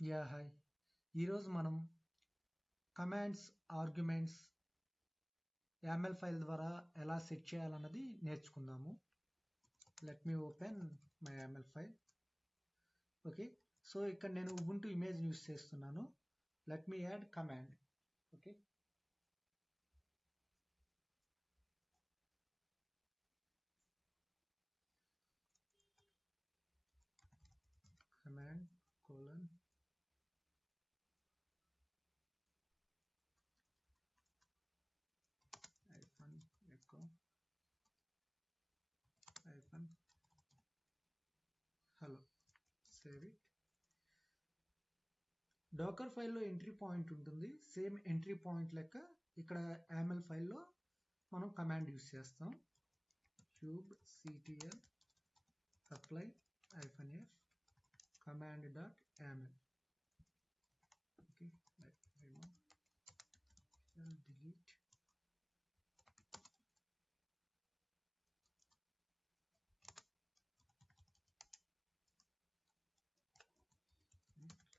హాయ్. ఈరోజు మనం commands, arguments YAML file ద్వారా ఎలా సెట్ చేయాలన్నది నేర్చుకుందాము. Let me open my YAML file. Okay, so ఇక్కడ నేను ఉబుంటు ఇమేజ్ యూస్ చేస్తున్నాను. Let me add command. Okay, command colon echo hello, save it. Docker ఫైల్లో ఎంట్రీ పాయింట్ ఉంటుంది. సేమ్ ఎంట్రీ పాయింట్ లెక్క ఇక్కడ YAML ఫైల్లో మనం కమాండ్ యూస్ చేస్తాం. kubectl apply -f command.yaml. okay, remove delete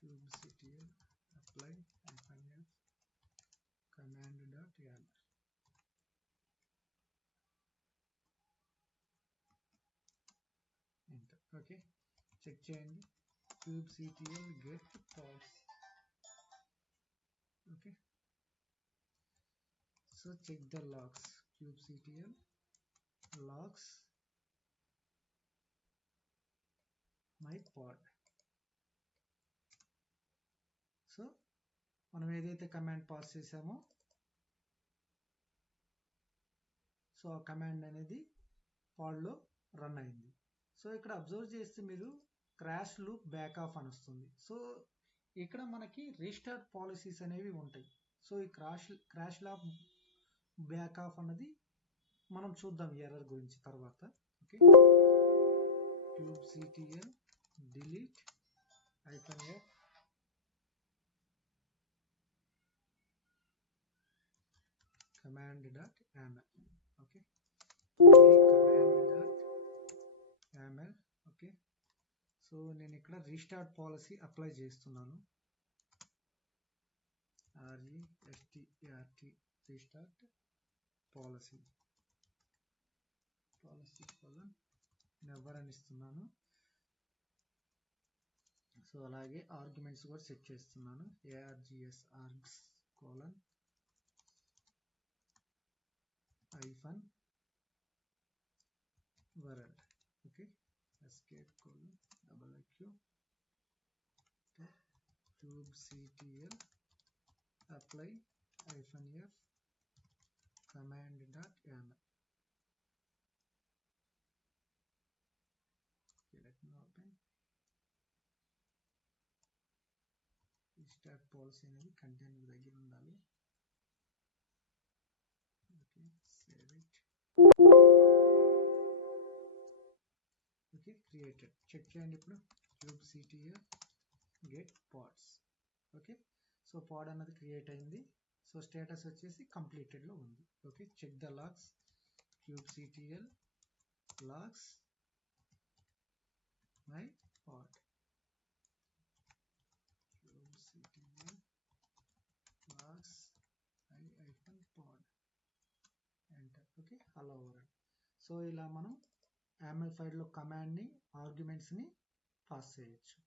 kubectl apply -f command.yaml. enter. Okay, check చేయండి. kubectl get pods. Okay, so check the logs. kubectl logs my pod. So మనం ఏదైతే command pass చేసామో so ఆ command అనేది పాడ్లో run అయింది. So ఇక్కడ observe చేస్తే మీరు క్రాష్ లూప్ బ్యాక్ ఆఫ్ అని వస్తుంది. సో ఇక్కడ మనకి రీస్టార్ట్ పాలసీస్ అనేవి ఉంటాయి. సో ఈ క్రాష్ లూప్ బ్యాక్ ఆఫ్ అన్నది మనం చూద్దాం ఎర్రర్ గురించి తర్వాత. Okay, kubectl delete -f command.yaml. Okay, command.yaml. Okay, so నేను ఇక్కడ రీస్టార్ట్ పాలసీ అప్లై చేస్తున్నాను. restart restart policy colon never అని ఇస్తున్నాను. సో అలాగే ఆర్గ్యుమెంట్స్ కూడా సెట్ చేస్తున్నాను. args args colon -world. Okay, escape colon q kubectl apply -f command.yaml. okay, let me open. restart policy అనేది container దగ్గర ఉండాలి. Okay, save it. Okay, created. Check చేయండి ఇప్పుడు. kubectl get pods. Okay, so pod అన్నది create అయింది. So status వచ్చేసి completed లో ఉంది. Okay, check the logs. kubectl logs my pod. kubectl logs my-pod. Enter. Okay, hello world. So ఇలా మనం YAML ఫైల్లో కమాండ్ని, ఆర్గ్యుమెంట్స్ని పాస్ చేయొచ్చు.